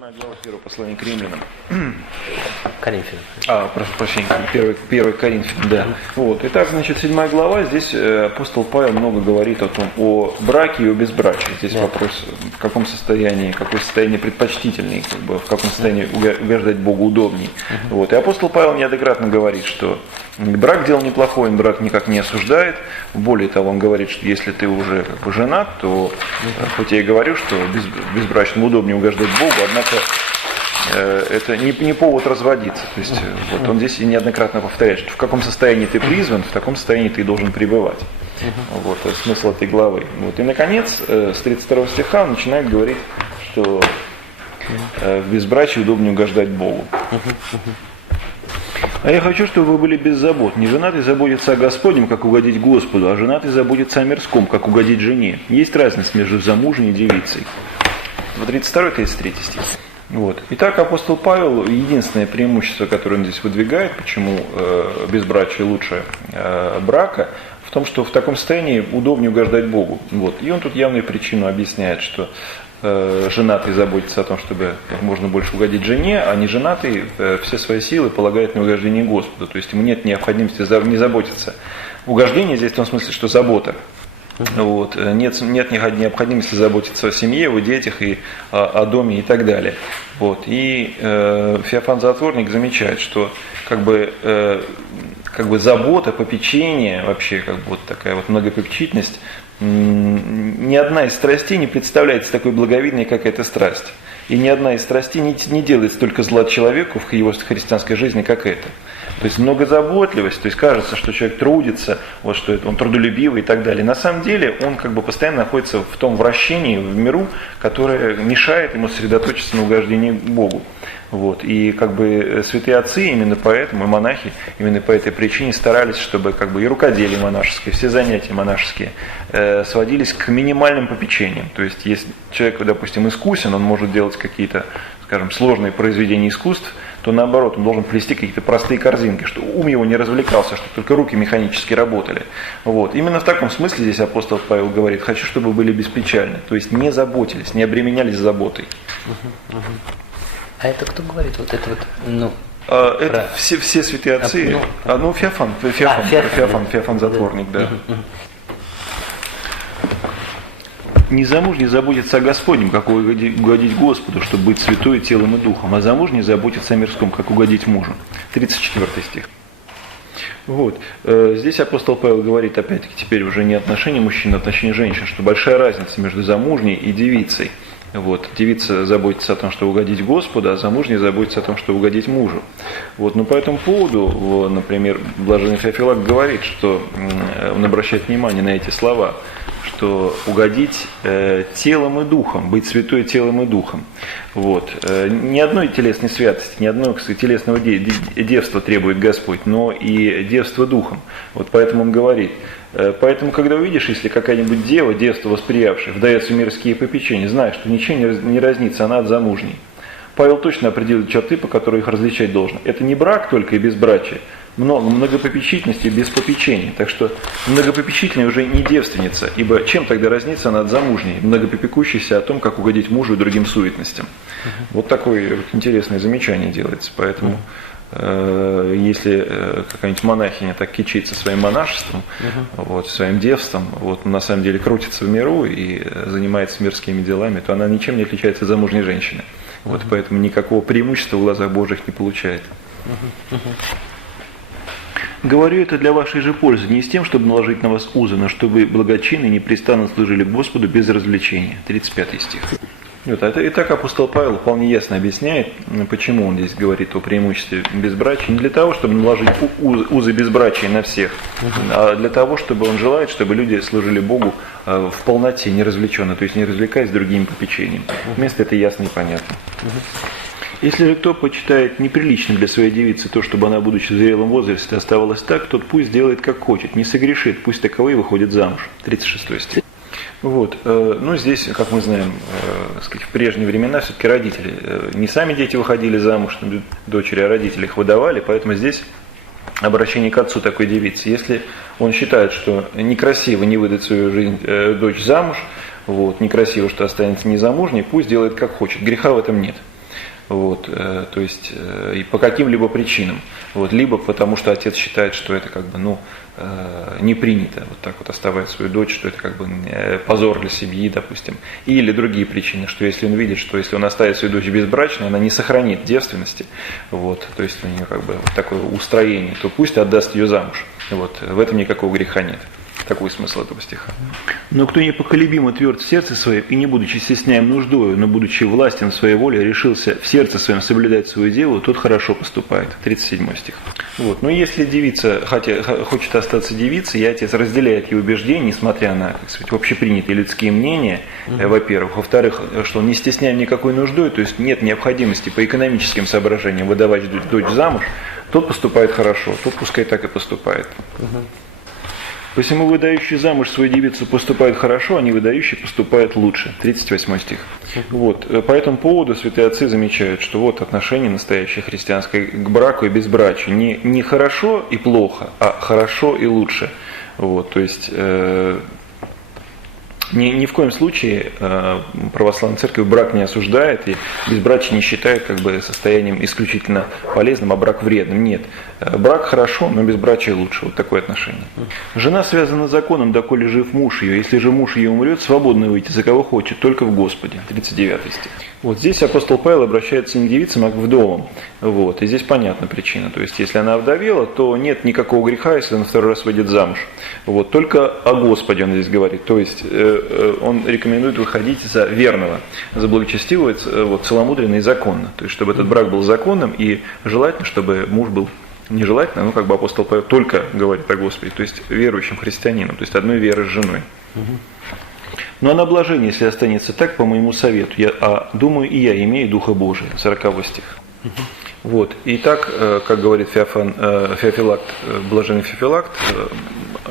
7 глава 1 послания к римлянам. Коринфянам. Прошу прощения, 1 Коринфянам, да. Вот. Итак, значит, 7 глава, здесь апостол Павел много говорит о браке и о безбрачии. Здесь вопрос, в каком состоянии, какое состояние предпочтительнее, в каком состоянии угождать Богу удобнее. Вот. И апостол Павел неоднократно говорит, что брак дело неплохое, он брак никак не осуждает. Более того, он говорит, что если ты уже женат, то, хоть я и говорю, что безбрачному удобнее угождать Богу, однако это не повод разводиться. То есть вот он здесь неоднократно повторяет, что в каком состоянии ты призван, в таком состоянии ты должен пребывать. Вот это смысл этой главы. Вот. И наконец, с 32 стиха он начинает говорить, что в безбрачии удобнее угождать Богу. А я хочу, чтобы вы были без забот. Не женатый заботится о Господнем, как угодить Господу, а женатый заботится о мирском, как угодить жене. Есть разница между замужней и девицей. 32-33 стих. Вот. Итак, апостол Павел, единственное преимущество, которое он здесь выдвигает, почему безбрачие лучше брака, в том, что в таком состоянии удобнее угождать Богу. Вот. И он тут явную причину объясняет, что женатый заботится о том, чтобы как можно больше угодить жене, а не женатый все свои силы полагает на угождение Господу. То есть ему нет необходимости не заботиться. Угождение здесь в том смысле, что забота. Вот. Нет необходимости заботиться о семье, о детях и о доме и так далее. Вот. И Феофан Затворник замечает, что как бы забота, попечение, вообще вот такая вот многопопечительность, ни одна из страстей не представляется такой благовидной, как эта страсть. И ни одна из страстей не делает столько зла человеку в его христианской жизни, как это. То есть многозаботливость, то есть кажется, что человек трудится, вот, что он трудолюбивый и так далее. На самом деле он постоянно находится в том вращении в миру, которое мешает ему сосредоточиться на угождении Богу. Вот. И святые отцы именно поэтому, и монахи именно по этой причине старались, чтобы и рукоделие монашеское, все занятия монашеские сводились к минимальным попечениям. То есть если человек, допустим, искусен, он может делать какие-то, скажем, сложные произведения искусств, то наоборот, он должен плести какие-то простые корзинки, чтобы ум его не развлекался, чтобы только руки механически работали. Вот. Именно в таком смысле здесь апостол Павел говорит: хочу, чтобы вы были беспечальны, то есть не заботились, не обременялись заботой. А это кто говорит? Вот это вот, это все святые отцы. Феофан Затворник, да. Незамужний заботится о Господнем, как угодить Господу, чтобы быть святой телом и духом, а замужний заботится о мирском, как угодить мужу. 34 стих. Вот. Здесь апостол Павел говорит, опять-таки, теперь уже не отношение мужчин, а отношение женщин, что большая разница между замужней и девицей. Вот. Девица заботится о том, чтобы угодить Господу, а замужний заботится о том, чтобы угодить мужу. Вот. Но по этому поводу, например, блаженный Феофилак говорит, что он обращает внимание на эти слова, что угодить телом и духом, быть святой телом и духом. Вот. Ни одной телесной святости, ни одного телесного девства требует Господь, но и девство духом. Вот поэтому он говорит: поэтому, когда увидишь, если какая-нибудь дева, девство восприявшая, вдается в мирские попечения, знай, что ничего не разнится, она от замужней. Павел точно определил черты, по которым их различать должно. Это не брак только и безбрачие, многопопечительность и без попечения. Так что многопопечительная уже не девственница, ибо чем тогда разнится она от замужней, многопопекущейся о том, как угодить мужу и другим суетностям. Вот такое интересное замечание делается. Поэтому если какая-нибудь монахиня так кичится своим монашеством, своим девством, на самом деле крутится в миру и занимается мирскими делами, то она ничем не отличается от замужней женщины. Вот, поэтому никакого преимущества в глазах Божьих не получает. Говорю это для вашей же пользы, не с тем, чтобы наложить на вас узы, но чтобы благочинно и непрестанно служили Господу без развлечения. 35 стих. И так апостол Павел вполне ясно объясняет, почему он здесь говорит о преимуществе безбрачия. Не для того, чтобы наложить узы безбрачия на всех, а для того, чтобы он желает, чтобы люди служили Богу в полноте, не развлеченно, то есть не развлекаясь другими попечениями. Вместо это ясно и понятно. Если же кто почитает неприличным для своей девицы то, чтобы она, будучи в зрелом возрасте, оставалась так, тот пусть делает как хочет, не согрешит, пусть таковые выходят замуж. 36 стих. Вот. Здесь, как мы знаем, в прежние времена все-таки родители, не сами дети выходили замуж, дочери, а родители их выдавали, поэтому здесь обращение к отцу такой девицы. Если он считает, что некрасиво не выдать свою дочь замуж, некрасиво, что останется незамужней, пусть делает как хочет, греха в этом нет. вот, то есть и по каким-либо причинам, вот, либо потому что отец считает, что это как бы, ну, не принято вот так вот оставить свою дочь, что это как бы позор для семьи, допустим, или другие причины, что если он видит, что если он оставит свою дочь безбрачной, она не сохранит девственности, вот, то есть у нее как бы вот такое устроение, то пусть отдаст ее замуж, вот, в этом никакого греха нет. Такой смысл этого стиха. Но кто непоколебимо тверд в сердце своем, и не будучи стесняем нуждою, но будучи властен в своей воле, решился в сердце своем соблюдать свою дело, тот хорошо поступает. 37 стих. Вот. Но если девица хочет остаться девицей, и отец разделяет ее убеждения, несмотря на, так сказать, общепринятые людские мнения, во-первых. Во-вторых, что он не стесняем никакой нуждой, то есть нет необходимости по экономическим соображениям выдавать дочь замуж, тот поступает хорошо, тот пускай так и поступает. Посему выдающий замуж свою девицу поступает хорошо, а не выдающий поступает лучше. 38 стих. Вот. По этому поводу святые отцы замечают, что вот отношение настоящее христианское к браку и безбрачию не хорошо и плохо, а хорошо и лучше. Вот. То есть ни в коем случае православная церковь брак не осуждает и безбрачие не считает как бы состоянием исключительно полезным, а брак вредным. Нет. Брак хорошо, но безбрачие лучше. Вот такое отношение. Жена связана законом, доколе жив муж ее. Если же муж ее умрет, свободно выйти за кого хочет, только в Господе. 39 стих. Вот здесь апостол Павел обращается не к девицам, а к вдовам. Вот. И здесь понятна причина. То есть, если она овдовела, то нет никакого греха, если она второй раз выйдет замуж. Вот. Только о Господе он здесь говорит. То есть, он рекомендует выходить за верного, за благочестивого, вот, целомудренно и законно. То есть, чтобы этот брак был законным, и желательно, чтобы муж был нежелательно, ну, как бы апостол Павел только говорит о Господе, то есть верующим христианином, то есть одной веры с женой. Но она блажение, если останется так, по моему совету. Думаю, и я имею Духа Божия. 40 стих. Вот. И так, как говорит Феофилакт, блаженный Феофилакт,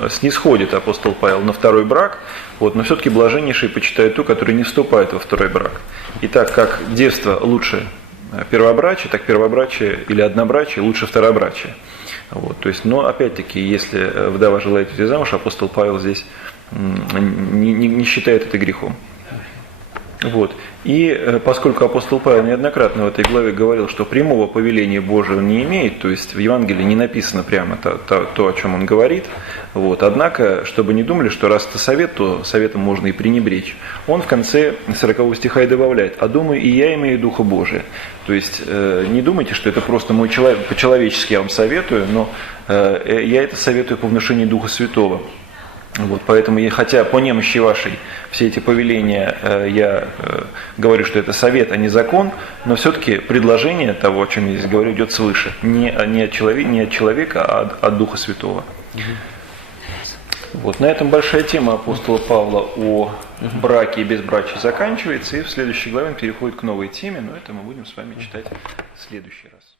снисходит апостол Павел на второй брак, вот, но все-таки блаженнейший почитает ту, которая не вступает во второй брак. И так как девство лучше первобрачие, так первобрачие или однобрачие лучше второбрачие. Вот, то есть, но опять-таки, если вдова желает выйти замуж, апостол Павел здесь не считает это грехом. Вот. И поскольку апостол Павел неоднократно в этой главе говорил, что прямого повеления Божия он не имеет, то есть в Евангелии не написано прямо то, о чем он говорит, вот. Однако, чтобы не думали, что раз это совет, то советом можно и пренебречь, он в конце 40 стиха и добавляет: «А думаю, и я имею Духа Божия». То есть не думайте, что это просто мой человек, по-человечески я вам советую, но я это советую по внушению Духа Святого. Вот, поэтому, хотя по немощи вашей все эти повеления я говорю, что это совет, а не закон, но все-таки предложение того, о чем я здесь говорю, идет свыше. Не от человека, а от Духа Святого. Вот, на этом большая тема апостола Павла о браке и безбрачии заканчивается, и в следующей главе он переходит к новой теме, но это мы будем с вами читать в следующий раз.